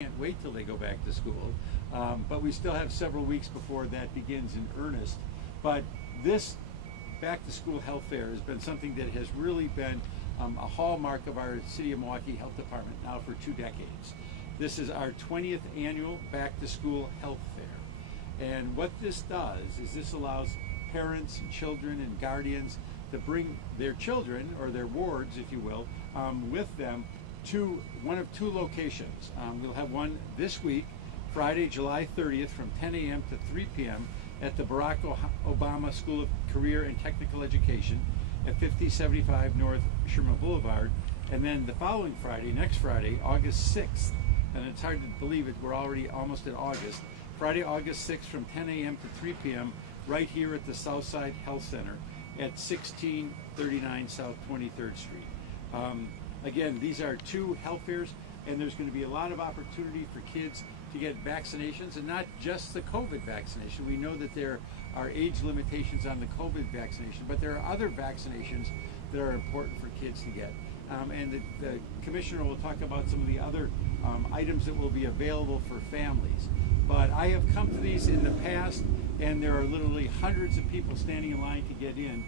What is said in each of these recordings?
can't wait till they go back to school. But we still have several weeks before that begins in earnest. But this back to school health fair has been something that has really been a hallmark of our City of Milwaukee Health Department now for 2 decades. This is our 20th annual back to school health fair. And what this does is this allows parents and children and guardians to bring their children, or their wards if you will, with them to one of 2 locations. We'll have one this week, Friday, July 30th from 10 a.m. to 3 p.m. at the Barack Obama School of Career and Technical Education at 5075 North Sherman Boulevard. And then the following Friday, next Friday, August 6th, and it's hard to believe it, we're already almost in August, Friday, August 6th from 10 a.m. to 3 p.m. right here at the Southside Health Center at 1639 South 23rd Street. Again, these are 2 health fairs, and there's going to be a lot of opportunity for kids to get vaccinations, and not just the COVID vaccination. We know that there are age limitations on the COVID vaccination, but there are other vaccinations that are important for kids to get. And the commissioner will talk about some of the other items that will be available for families. But I have come to these in the past, and there are literally hundreds of people standing in line to get in.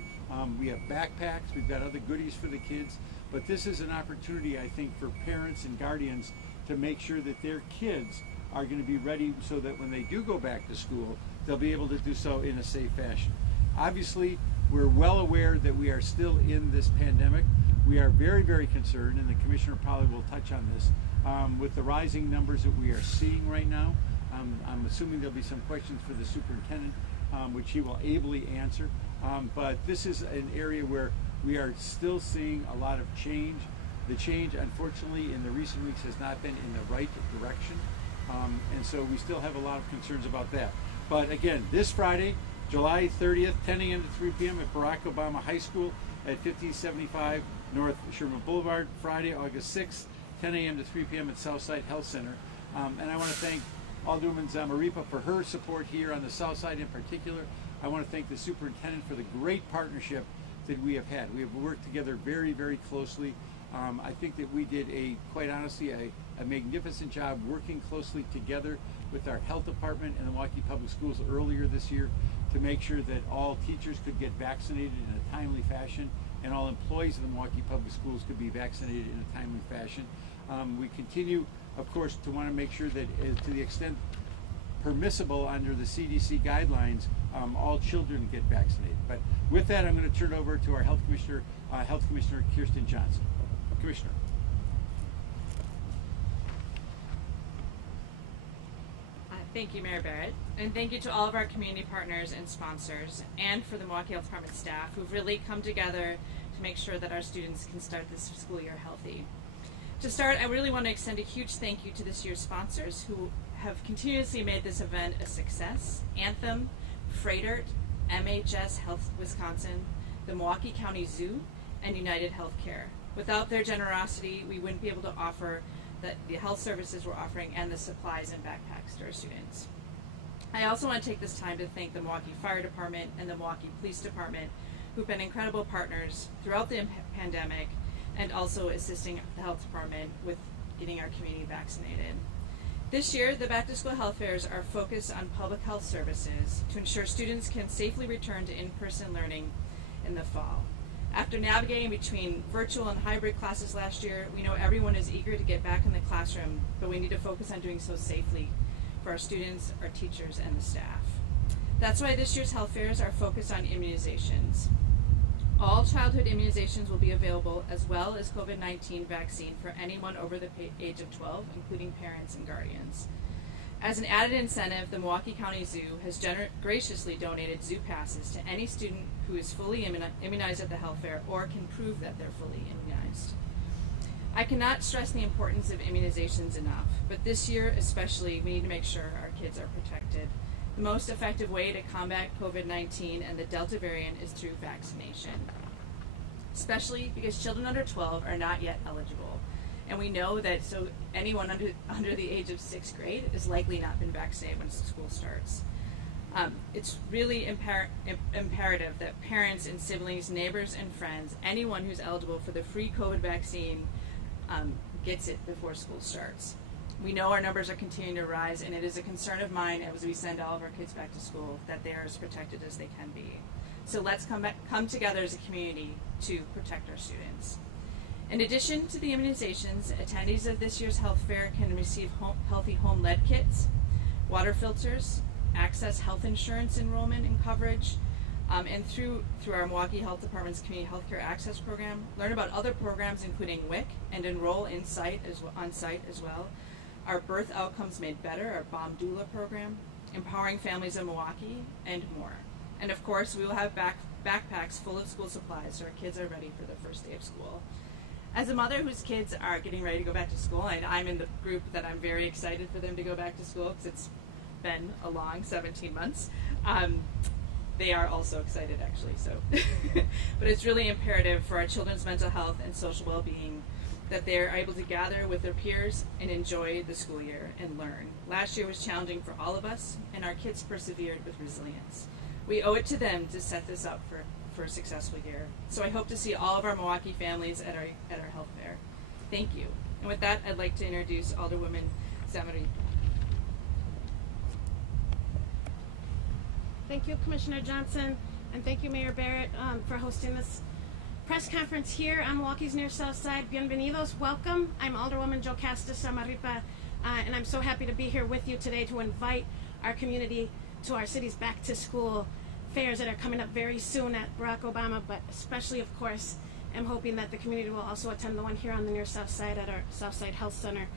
We have backpacks, we've got other goodies for the kids, but this is an opportunity, I think, for parents and guardians to make sure that their kids are going to be ready so that when they do go back to school, they'll be able to do so in a safe fashion. Obviously, we're well aware that we are still in this pandemic. We are very, very concerned, and the commissioner probably will touch on this, with the rising numbers that we are seeing right now. I'm assuming there'll be some questions for the superintendent, which he will ably answer. But this is an area where we are still seeing a lot of change. The change, unfortunately, in the recent weeks has not been in the right direction. And so we still have a lot of concerns about that. But again, this Friday, July 30th, 10 a.m. to 3 p.m. at Barack Obama High School at 5075 North Sherman Boulevard. Friday, August 6th, 10 a.m. to 3 p.m. at Southside Health Center. And I want to thank Alderwoman Zamaripa for her support here on the South Side in particular. I want to thank the superintendent for the great partnership that we have had. We have worked together very, very closely. I think that we did quite honestly, a magnificent job working closely together with our health department and the Milwaukee Public Schools earlier this year to make sure that all teachers could get vaccinated in a timely fashion and all employees of the Milwaukee Public Schools could be vaccinated in a timely fashion. We continue, of course, to want to make sure that to the extent permissible under the CDC guidelines, all children get vaccinated. But with that, I'm going to turn it over to our Health Commissioner Kirsten Johnson. Commissioner. Thank you, Mayor Barrett, and thank you to all of our community partners and sponsors, and for the Milwaukee Health Department staff who've really come together to make sure that our students can start this school year healthy. To start, I really want to extend a huge thank you to this year's sponsors who have continuously made this event a success: Anthem, Freightert, MHS Health Wisconsin, the Milwaukee County Zoo, and United Healthcare. Without their generosity, we wouldn't be able to offer the health services we're offering and the supplies and backpacks to our students. I also want to take this time to thank the Milwaukee Fire Department and the Milwaukee Police Department, who've been incredible partners throughout the pandemic and also assisting the health department with getting our community vaccinated. This year, the Back to School Health Fairs are focused on public health services to ensure students can safely return to in-person learning in the fall. After navigating between virtual and hybrid classes last year, we know everyone is eager to get back in the classroom, but we need to focus on doing so safely for our students, our teachers, and the staff. That's why this year's health fairs are focused on immunizations. All childhood immunizations will be available, as well as COVID-19 vaccine for anyone over the age of 12, including parents and guardians. As an added incentive, the Milwaukee County Zoo has graciously donated zoo passes to any student who is fully immunized at the health fair or can prove that they're fully immunized. I cannot stress the importance of immunizations enough, but this year especially, we need to make sure our kids are protected. The most effective way to combat COVID-19 and the Delta variant is through vaccination, especially because children under 12 are not yet eligible. And we know that anyone under the age of 6th grade is likely not been vaccinated when school starts. It's really imperative that parents and siblings, neighbors and friends, anyone who's eligible for the free COVID vaccine, gets it before school starts. We know our numbers are continuing to rise, and it is a concern of mine as we send all of our kids back to school that they are as protected as they can be. So let's come together as a community to protect our students. In addition to the immunizations, attendees of this year's health fair can receive healthy home lead kits, water filters, access health insurance enrollment and coverage, and through our Milwaukee Health Department's Community Healthcare Access Program, learn about other programs including WIC and enroll on site as well. Our Birth Outcomes Made Better, our Bomb Doula program, Empowering Families in Milwaukee, and more. And of course, we will have backpacks full of school supplies so our kids are ready for their first day of school. As a mother whose kids are getting ready to go back to school, and I'm in the group that I'm very excited for them to go back to school because it's been a long 17 months. They are also excited, actually. So, but it's really imperative for our children's mental health and social well-being that they are able to gather with their peers and enjoy the school year and learn. Last year was challenging for all of us, and our kids persevered with resilience. We owe it to them to set this up for a successful year. So I hope to see all of our Milwaukee families at our health fair. Thank you. And with that, I'd like to introduce Alderwoman Zamari. Thank you, Commissioner Johnson, and thank you, Mayor Barrett, for hosting this press conference here on Milwaukee's near south side. Bienvenidos, welcome. I'm Alderwoman Jocasta Samaripa, and I'm so happy to be here with you today to invite our community to our city's back to school fairs that are coming up very soon at Barack Obama, but especially, of course, I'm hoping that the community will also attend the one here on the near south side at our Southside Health Center.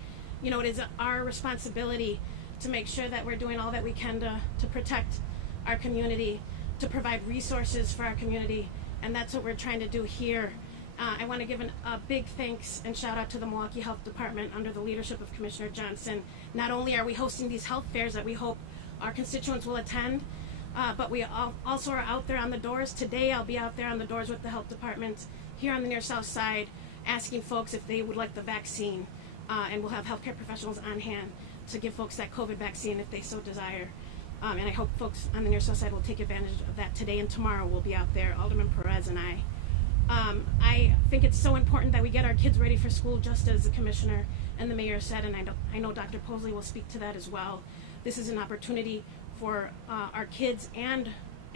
You know, it is our responsibility to make sure that we're doing all that we can to protect our community, to provide resources for our community, and that's what we're trying to do here. I want to give a big thanks and shout out to the Milwaukee Health Department under the leadership of Commissioner Johnson. Not only are we hosting these health fairs that we hope our constituents will attend, but we also are out there on the doors. Today I'll be out there on the doors with the health department here on the near south side asking folks if they would like the vaccine, and we'll have healthcare professionals on hand to give folks that COVID vaccine if they so desire. And I hope folks on the near south side will take advantage of that today and tomorrow. We'll be out there, Alderman Perez and I. I think it's so important that we get our kids ready for school, just as the commissioner and the mayor said, and I know Dr. Posley will speak to that as well. This is an opportunity for our kids and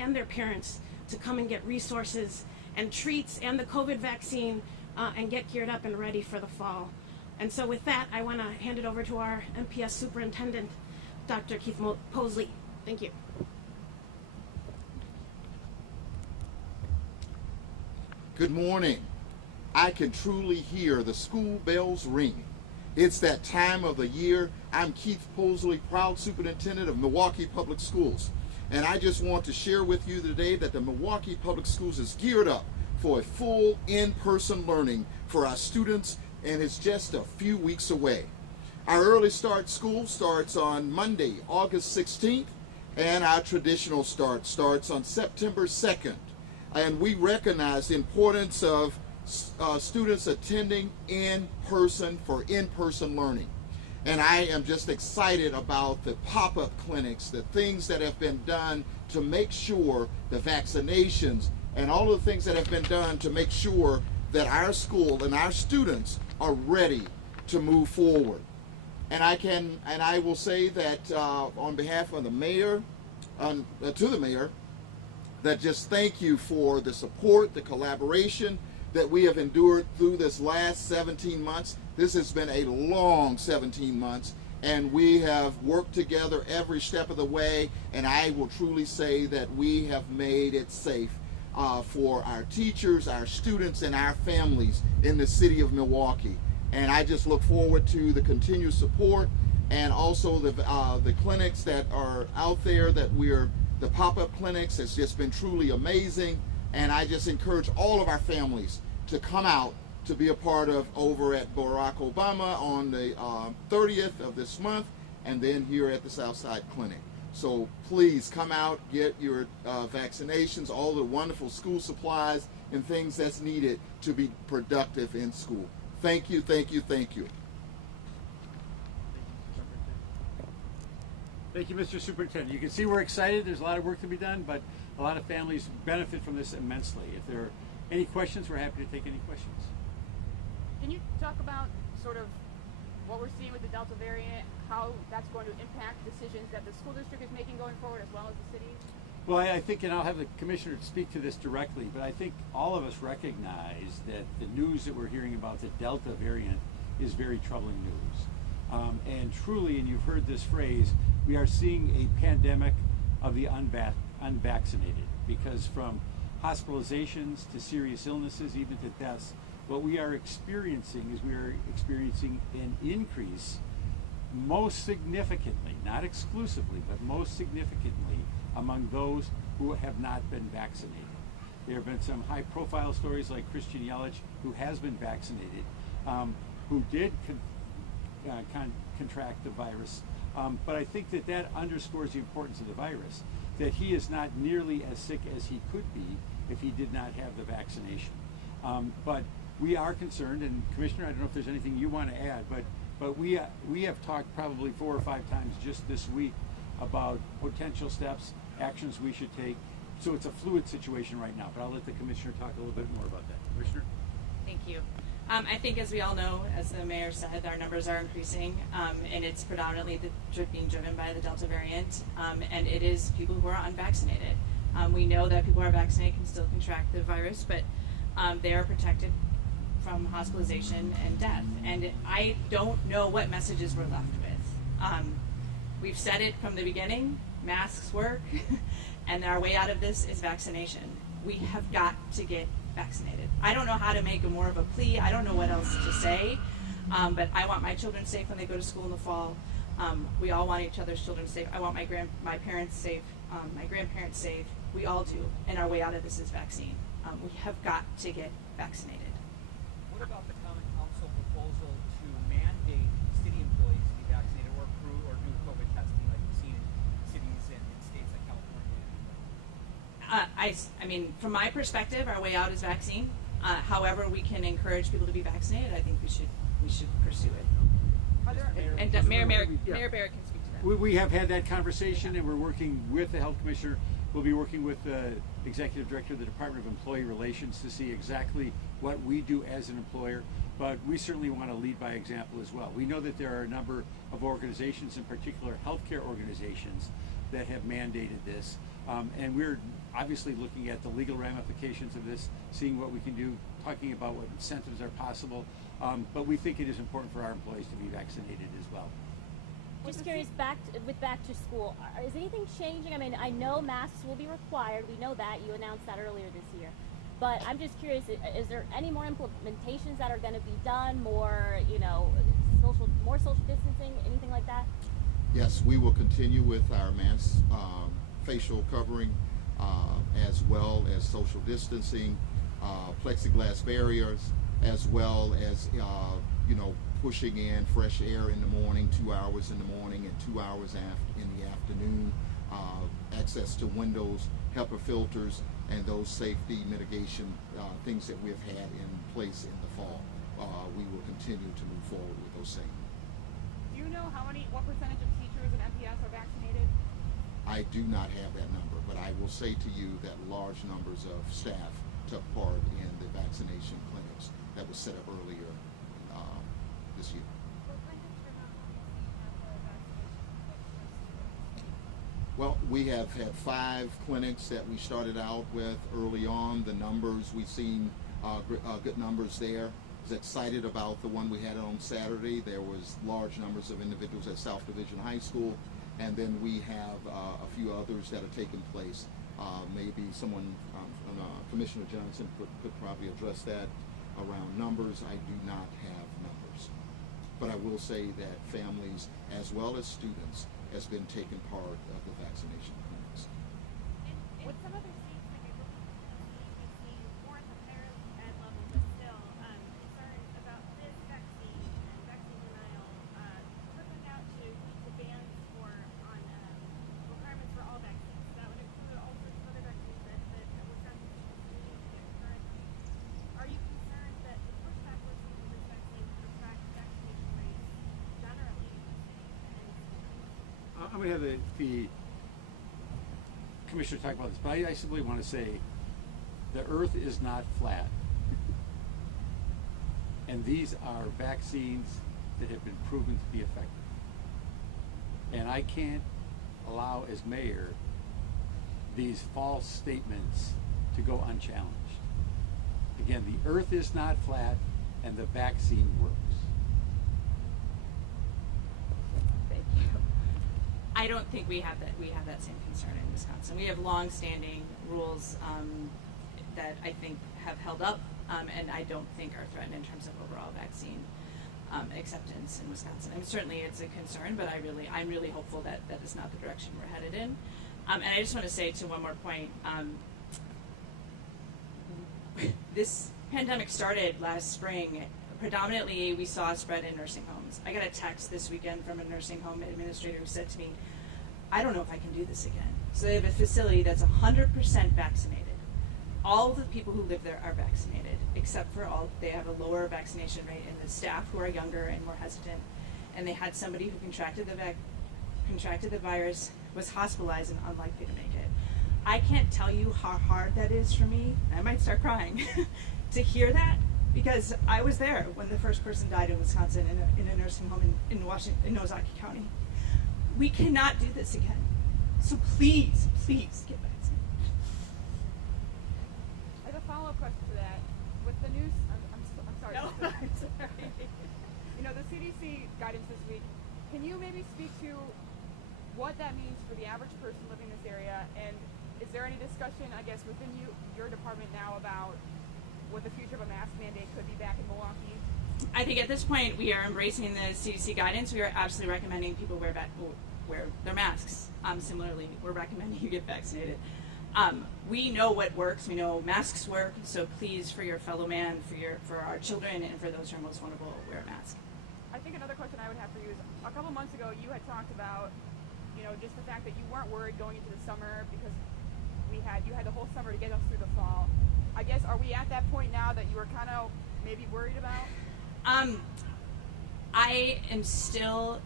their parents to come and get resources and treats and the COVID vaccine and get geared up and ready for the fall. And so with that, I want to hand it over to our MPS superintendent, Dr. Keith Posley. Thank you. Good morning. I can truly hear the school bells ringing. It's that time of the year. I'm Keith Posley, proud superintendent of Milwaukee Public Schools. And I just want to share with you today that the Milwaukee Public Schools is geared up for a full in-person learning for our students, and it's just a few weeks away. Our early start school starts on Monday, August 16th, and our traditional start starts on September 2nd. And we recognize the importance of students attending in person for in-person learning. And I am just excited about the pop-up clinics, the things that have been done to make sure the vaccinations and all of the things that have been done to make sure that our school and our students are ready to move forward. And I will say that on behalf of the mayor, to the mayor, that just thank you for the support, the collaboration that we have endured through this last 17 months. This has been a long 17 months, and we have worked together every step of the way, and I will truly say that we have made it safe for our teachers, our students, and our families in the city of Milwaukee. And I just look forward to the continued support, and also the clinics that are out there the pop-up clinics has just been truly amazing. And I just encourage all of our families to come out to be a part of over at Barack Obama on the 30th of this month, and then here at the Southside Clinic. So please come out, get your vaccinations, all the wonderful school supplies and things that's needed to be productive in school. Thank you, thank you, thank you. Thank you, Mr. Superintendent. You can see we're excited. There's a lot of work to be done, but a lot of families benefit from this immensely. If there are any questions, we're happy to take any questions. Can you talk about sort of what we're seeing with the Delta variant, how that's going to impact decisions that the school district is making going forward as well as the city? Well, I think, and I'll have the commissioner speak to this directly, but I think all of us recognize that the news that we're hearing about the Delta variant is very troubling news. And truly, and you've heard this phrase, we are seeing a pandemic of the unvaccinated, because from hospitalizations to serious illnesses, even to deaths, what we are experiencing is we are experiencing an increase, most significantly, not exclusively, but most significantly, among those who have not been vaccinated. There have been some high-profile stories like Christian Yelich, who has been vaccinated, who did contract the virus. But I think that that underscores the importance of the virus, that he is not nearly as sick as he could be if he did not have the vaccination. But we are concerned, and Commissioner, I don't know if there's anything you want to add, but we have talked probably 4 or 5 times just this week about potential steps, actions we should take. So it's a fluid situation right now, but I'll let the Commissioner talk a little bit more about that. Commissioner? Thank you. I think, as we all know, as the mayor said, our numbers are increasing, and it's predominantly being driven by the Delta variant, and it is people who are unvaccinated. We know that people who are vaccinated can still contract the virus, but they are protected from hospitalization and death. And I don't know what messages we're left with. We've said it from the beginning, masks work, and our way out of this is vaccination. We have got to get vaccinated. I don't know how to make more of a plea. I don't know what else to say, but I want my children safe when they go to school in the fall. We all want each other's children safe. I want my parents safe, my grandparents safe. We all do, and our way out of this is vaccine. We have got to get vaccinated. What about the Common Council proposal to mandate city employees to be vaccinated or do COVID testing like we've seen in cities and in states like California? I mean, from my perspective, our way out is vaccine. However, we can encourage people to be vaccinated. I think we should pursue it. And Mayor Barrett can speak to that. We have had that conversation, and we're working with the health commissioner. We'll be working with the executive director of the Department of Employee Relations to see exactly what we do as an employer, but we certainly want to lead by example as well. We know that there are a number of organizations, in particular healthcare organizations, that have mandated this, and we're obviously looking at the legal ramifications of this, seeing what we can do, talking about what incentives are possible, but we think it is important for our employees to be vaccinated as well. Just curious, back to school, is anything changing? I mean, I know masks will be required. We know that. You announced that earlier this year. But I'm just curious, is there any more implementations that are going to be done? More, more social distancing, anything like that? Yes, we will continue with our mask, facial covering, as well as social distancing, plexiglass barriers, as well as, pushing in fresh air in the morning, 2 hours in the morning and 2 hours in the afternoon, access to windows, HEPA filters, and those safety mitigation things that we've had in place in the fall. We will continue to move forward with those same. Do you know what percentage of teachers in MPS are vaccinated? I do not have that number, but I will say to you that large numbers of staff took part in the vaccination clinics that was set up earlier this year. Well, we have had 5 clinics that we started out with early on. The numbers, we've seen good numbers there. I was excited about the one we had on Saturday. There was large numbers of individuals at South Division High School. And then we have a few others that are taking place. Maybe someone, Commissioner Johnson could probably address that around numbers. I do not have numbers. But I will say that families as well as students has been taking part of the vaccination clinics. With some other states, like I look at the CDC, more at the higher ed level, but still concerns about this vaccine and vaccine denial, trickling out to bans on requirements for all vaccines. That would include all sorts of other vaccines that Wisconsin is needing to get currently. Are you concerned that the pushback we're seeing for this vaccine could affect vaccination rates generally in the city? I'm going to have the Commissioner talk about this, but I simply want to say the earth is not flat. And these are vaccines that have been proven to be effective. And I can't allow, as mayor, these false statements to go unchallenged. Again, the earth is not flat, and the vaccine works. Thank you. I don't think we have that same concern in Wisconsin. We have long-standing rules that I think have held up, and I don't think are threatened in terms of overall vaccine acceptance in Wisconsin. I mean, certainly it's a concern, but I'm really hopeful that that is not the direction we're headed in. And I just want to say to one more point, this pandemic started last spring. Predominantly, we saw a spread in nursing homes. I got a text this weekend from a nursing home administrator who said to me, I don't know if I can do this again. So they have a facility that's 100% vaccinated. All of the people who live there are vaccinated, except for they have a lower vaccination rate in the staff who are younger and more hesitant. And they had somebody who contracted the virus, was hospitalized and unlikely to make it. I can't tell you how hard that is for me. I might start crying to hear that, because I was there when the first person died in Wisconsin in a nursing home in Nosaki County. We cannot do this again. So please, please get vaccinated. I have a follow-up question to that. With the news, I'm sorry. No, I'm sorry. You know, the CDC guidance this week, can you maybe speak to what that means for the average person living in this area, and is there any discussion, I guess, within your department now about what the future of a mask mandate could be back in Milwaukee? I think at this point we are embracing the CDC guidance. We are absolutely recommending people wear their masks. Similarly, we're recommending you get vaccinated. We know what works. We know masks work. So please, for your fellow man, for our children, and for those who are most vulnerable, wear a mask. I think another question I would have for you is, a couple months ago you had talked about, you know, just the fact that you weren't worried going into the summer because you had the whole summer to get us through the fall. I guess, are we at that point now that you were kind of maybe worried about? I am still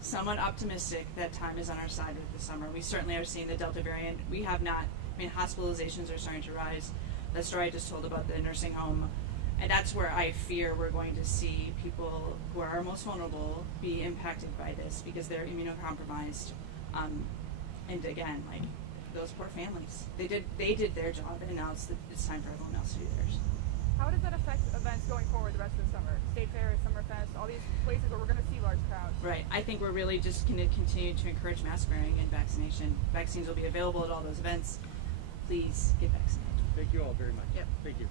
somewhat optimistic that time is on our side with the summer. We certainly are seeing the Delta variant. We have not, hospitalizations are starting to rise. The story I just told about the nursing home, and that's where I fear we're going to see people who are most vulnerable be impacted by this because they're immunocompromised. And again, like those poor families, they did their job, and now it's time for everyone else to do theirs. How does that affect events going forward the rest of the summer? State fairs, Summerfest, all these places where we're going to see large crowds. Right. I think we're really just going to continue to encourage mask wearing and vaccination. Vaccines will be available at all those events. Please get vaccinated. Thank you all very much. Yep. Thank you.